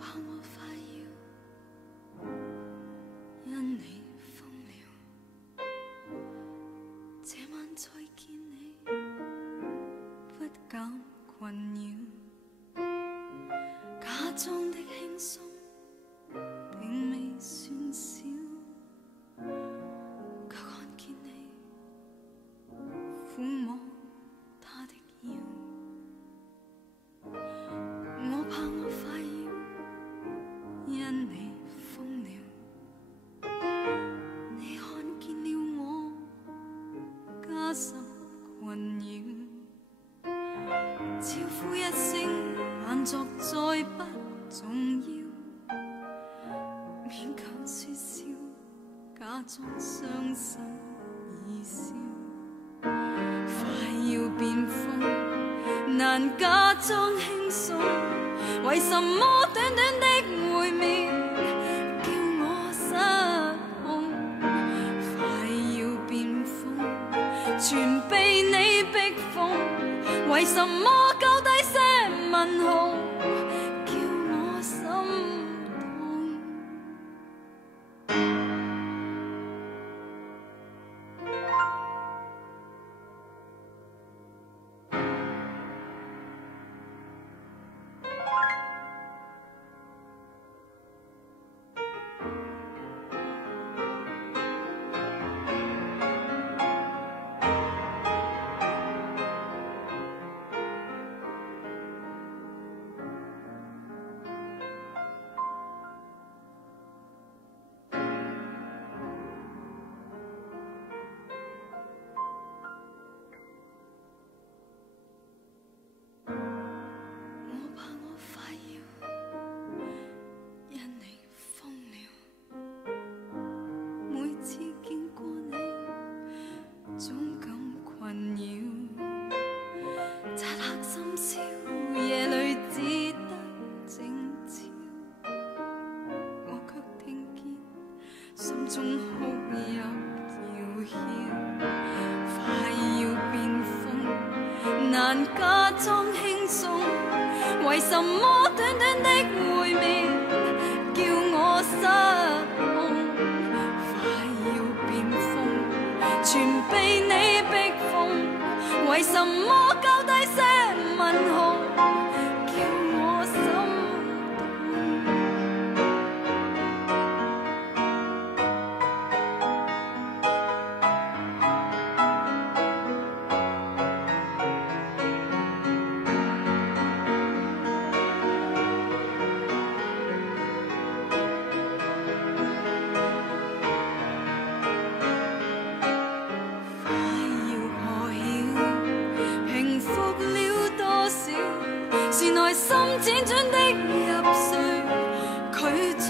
怕我快要因你瘋了，這晚再見你，不減困擾，假裝的輕鬆並未算少，卻看見你撫摸他的腰。我怕我快要因你瘋了，你看見了我加深困擾，招呼一聲扮作再不重要，勉強說笑，假裝傷心已消，快要變瘋，難假裝輕鬆，為什麼短短的會面叫我失控？快要變瘋，全被你逼瘋，為什麼交低些問號叫我心痛？難假裝輕鬆，為什麼短短的會面叫我失控？快要變瘋，全被你逼瘋，為什麼交低些問號叫我心痛？是內心輾轉的入睡，佢在